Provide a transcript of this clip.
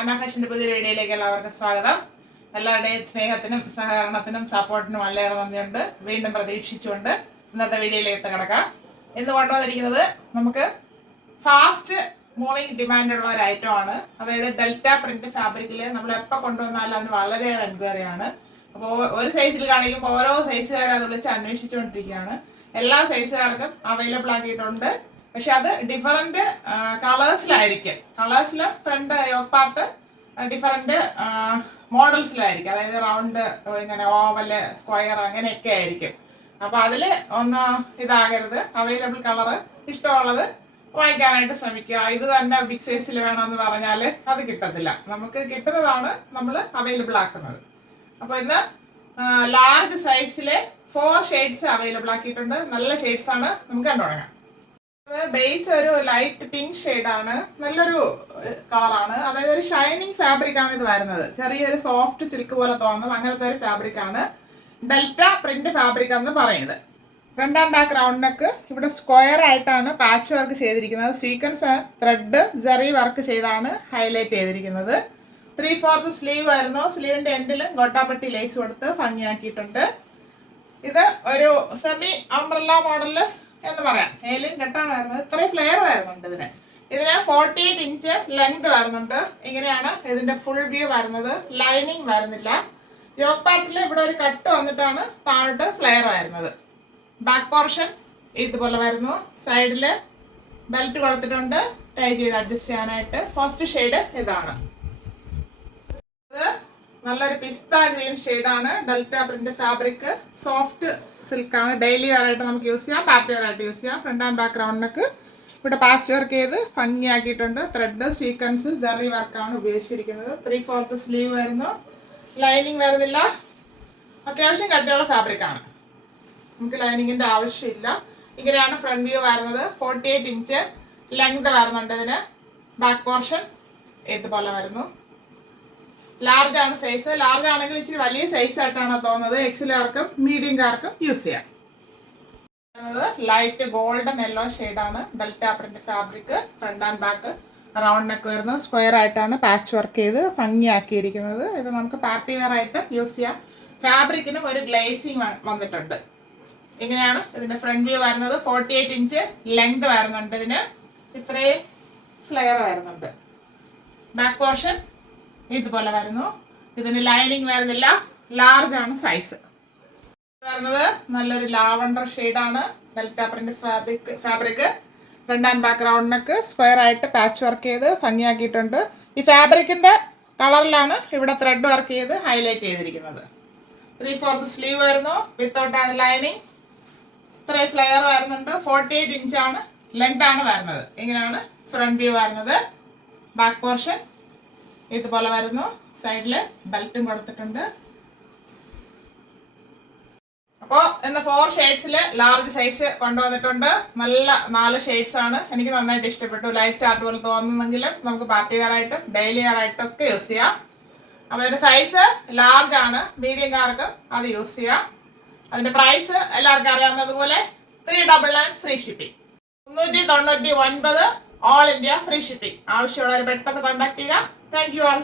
ആന ഫാഷൻ്റെ പുതിയൊരു വീഡിയോയിലേക്ക് എല്ലാവർക്കും സ്വാഗതം. എല്ലാവരുടെയും സ്നേഹത്തിനും സഹകരണത്തിനും സപ്പോർട്ടിനും വളരെയേറെ നന്ദിയുണ്ട്. വീണ്ടും പ്രതീക്ഷിച്ചുകൊണ്ട് ഇന്നത്തെ വീഡിയോയിലേക്ക് കിടക്കാം. ഇന്ന് കൊണ്ടുവന്നിരിക്കുന്നത് നമുക്ക് ഫാസ്റ്റ് മൂവിങ് ഡിമാൻഡുള്ള ഒരു ഐറ്റമാണ്. അതായത് ഡെൽറ്റ പ്രിന്റ് ഫാബ്രിക്കിൽ നമ്മൾ എപ്പോൾ കൊണ്ടുവന്നാലും അതിന് വളരെയേറെ എൻക്വയറി ആണ്. അപ്പോൾ ഒരു സൈസിൽ കാണിക്കുമ്പോൾ ഓരോ സൈസുകാർ അത് വിളിച്ച് അന്വേഷിച്ചുകൊണ്ടിരിക്കുകയാണ്. എല്ലാ സൈസുകാർക്കും അവൈലബിൾ ആക്കിയിട്ടുണ്ട്. പക്ഷെ അത് ഡിഫറൻറ്റ് കളേഴ്സിലായിരിക്കും. കളേഴ്സിലും ഫ്രണ്ട് യോക്ക് പാർട്ട് ഡിഫറൻറ്റ് മോഡൽസിലായിരിക്കും. അതായത് റൗണ്ട്, ഇങ്ങനെ ഓവല്, സ്ക്വയർ അങ്ങനെയൊക്കെ ആയിരിക്കും. അപ്പോൾ അതിൽ ഒന്ന് ഇതാകരുത്. അവൈലബിൾ കളറ് ഇഷ്ടമുള്ളത് വാങ്ങിക്കാനായിട്ട് ശ്രമിക്കുക. ഇത് തന്നെ ബിഗ് സൈസിൽ വേണമെന്ന് പറഞ്ഞാൽ അത് കിട്ടത്തില്ല. നമുക്ക് കിട്ടുന്നതാണ് നമ്മൾ അവൈലബിൾ ആക്കുന്നത്. അപ്പോൾ ഇന്ന് ലാർജ് സൈസിലെ 4 ഷെയ്ഡ്സ് അവൈലബിൾ ആക്കിയിട്ടുണ്ട്. നല്ല ഷെയ്ഡ്സ് ആണ്. നമുക്ക് കണ്ടു തുടങ്ങാം. ബേസ് ഒരു ലൈറ്റ് പിങ്ക് ഷെയ്ഡാണ്. നല്ലൊരു കളറാണ്. അതായത് ഒരു ഷൈനിങ് ഫാബ്രിക് ആണ് ഇത് വരുന്നത്. ചെറിയൊരു സോഫ്റ്റ് സിൽക്ക് പോലെ തോന്നും. അങ്ങനത്തെ ഒരു ഫാബ്രിക് ആണ് ഡെൽറ്റ പ്രിന്റ് ഫാബ്രിക് എന്ന് പറയുന്നത്. Front and back round neck. ഇവിടെ സ്ക്വയർ ആയിട്ടാണ് പാച്ച് വർക്ക് ചെയ്തിരിക്കുന്നത്. സീക്വൻസ് ത്രെഡ് ജെറി വർക്ക് ചെയ്താണ് ഹൈലൈറ്റ് ചെയ്തിരിക്കുന്നത്. 3/4 സ്ലീവ് വരുന്നു. സ്ലീവിന്റെ എൻഡിലും ഗോട്ടാപ്പട്ടി ലേസ് കൊടുത്ത് ഭംഗിയാക്കിയിട്ടുണ്ട്. ഇത് ഒരു സെമി അംബ്രല്ല മോഡല് എന്ന് പറയാം. ഏലിയൻ കെട്ടാണ് വരുന്നത്. ഇത്രയും ഫ്ലെയർ വരുന്നുണ്ട് ഇതിന്. 48 ഇഞ്ച് ലെങ്ത് വരുന്നുണ്ട്. ഇങ്ങനെയാണ് ഇതിന്റെ ഫുൾ വ്യൂ വരുന്നത്. ലൈനിങ് വരുന്നില്ല. യോക്ക് പാർട്ടിൽ ഇവിടെ ഒരു കട്ട് വന്നിട്ടാണ് താഴോട്ട് ഫ്ലെയർ വരുന്നത്. ബാക്ക് പോർഷൻ ഇതുപോലെ വരുന്നു. സൈഡില് ബെൽറ്റ് കൊടുത്തിട്ടുണ്ട് ടൈ ചെയ്ത് അഡ്ജസ്റ്റ് ചെയ്യാനായിട്ട്. ഫസ്റ്റ് ഷെയ്ഡ് ഇതാണ്. നല്ലൊരു പിസ്ത ഗ്രീൻ ഷെയ്ഡാണ്. Delta print fabric. സോഫ്റ്റ് സിൽക്കാണ്. ഡെയിലി വെയർ ആയിട്ട് നമുക്ക് യൂസ് ചെയ്യാം, പാർട്ടി വെയർ ആയിട്ട് യൂസ് ചെയ്യാം. ഫ്രണ്ട് ആൻഡ് ബാക്ക് റൗണ്ടിനൊക്കെ ഇവിടെ പാച്ച് വർക്ക് ചെയ്ത് ഭംഗിയാക്കിയിട്ടുണ്ട്. ത്രെഡ് സീക്വൻസ് ജെറി വർക്കാണ് ഉപയോഗിച്ചിരിക്കുന്നത്. 3/4 സ്ലീവ് വരുന്നു. ലൈനിങ് വരുന്നില്ല. അത്യാവശ്യം കട്ടിയുള്ള ഫാബ്രിക് ആണ്. നമുക്ക് ലൈനിങ്ങിന്റെ ആവശ്യമില്ല. ഇങ്ങനെയാണ് ഫ്രണ്ട് വ്യൂ വരുന്നത്. 48 ഇഞ്ച് ലെങ്ത് വരുന്നുണ്ട് ഇതിന്. ബാക്ക് പോർഷൻ ഇതുപോലെ വരുന്നു. ലാർജ് ആണ് സൈസ്. ലാർജ് ആണെങ്കിൽ ഇച്ചിരി വലിയ സൈസ് ആയിട്ടാണ് തോന്നുന്നത്. എക്സിലാർക്കും മീഡിയംകാർക്കും യൂസ് ചെയ്യാം. ലൈറ്റ് ഗോൾഡൻ യെല്ലോ ഷെയ്ഡാണ് delta print fabric. Front and back round neck വരുന്നു. സ്ക്വയർ ആയിട്ടാണ് പാച്ച് വർക്ക് ചെയ്ത് ഭംഗിയാക്കിയിരിക്കുന്നത്. ഇത് നമുക്ക് പാർട്ടി വെയർ ആയിട്ട് യൂസ് ചെയ്യാം. ഫാബ്രിക്കിനും ഒരു ഗ്ലേസിങ് വന്നിട്ടുണ്ട്. ഇങ്ങനെയാണ് ഇതിന്റെ ഫ്രണ്ട് വ്യൂ വരുന്നത്. 48 ഇഞ്ച് ലെങ്ത് വരുന്നുണ്ട് ഇതിന്. ഇത്രയും ഫ്ലെയർ വരുന്നുണ്ട്. ബാക്ക് പോർഷൻ ഇതുപോലെ വരുന്നു. ഇതിന് ലൈനിങ് വരുന്നില്ല. ലാർജ് ആണ് സൈസ് വരുന്നത്. നല്ലൊരു ലാവണ്ടർ ഷെയ്ഡാണ് delta print fabric. Front and back round neck square ആയിട്ട് പാച്ച് വർക്ക് ചെയ്ത് ഭംഗിയാക്കിയിട്ടുണ്ട്. ഈ ഫാബ്രിക്കിന്റെ കളറിലാണ് ഇവിടെ ത്രെഡ് വർക്ക് ചെയ്ത് ഹൈലൈറ്റ് ചെയ്തിരിക്കുന്നത്. 3/4 സ്ലീവ് വരുന്നു. വിത്തൗട്ടാണ് ലൈനിങ്. ഇത്രയും ഫ്ലെയർ വരുന്നുണ്ട്. 48 ഇഞ്ചാണ് ലെങ്ത് ആണ് വരുന്നത്. ഇങ്ങനെയാണ് ഫ്രണ്ട് വ്യൂ വരുന്നത്. ബാക്ക് പോർഷൻ ഇതുപോലെ വരുന്നു. സൈഡില് ബെൽറ്റും കൊടുത്തിട്ടുണ്ട്. അപ്പോൾ ഇന്ന് 4 ഷെയ്ഡ്സില് ലാർജ് സൈസ് കൊണ്ടുവന്നിട്ടുണ്ട്. നല്ല 4 ഷെയ്ഡ്സ് ആണ്. എനിക്ക് നന്നായിട്ട് ഇഷ്ടപ്പെട്ടു. ലൈറ്റ് ചാർട്ട് പോലെ തോന്നുന്നെങ്കിലും നമുക്ക് പാർട്ടി വെയർ ആയിട്ടും ഡെയിലി വെയർ ആയിട്ടും ഒക്കെ യൂസ് ചെയ്യാം. അപ്പോൾ ഇതിന്റെ സൈസ് ലാർജ് ആണ്. മീഡിയംകാർക്കും അത് യൂസ് ചെയ്യാം. അതിന്റെ പ്രൈസ് എല്ലാവർക്കും അറിയാവുന്നതുപോലെ 399 free shipping. 399 all India free shipping. ആവശ്യമുള്ളവർ പെട്ടെന്ന് കോൺടാക്ട് ചെയ്യുക. Thank you all.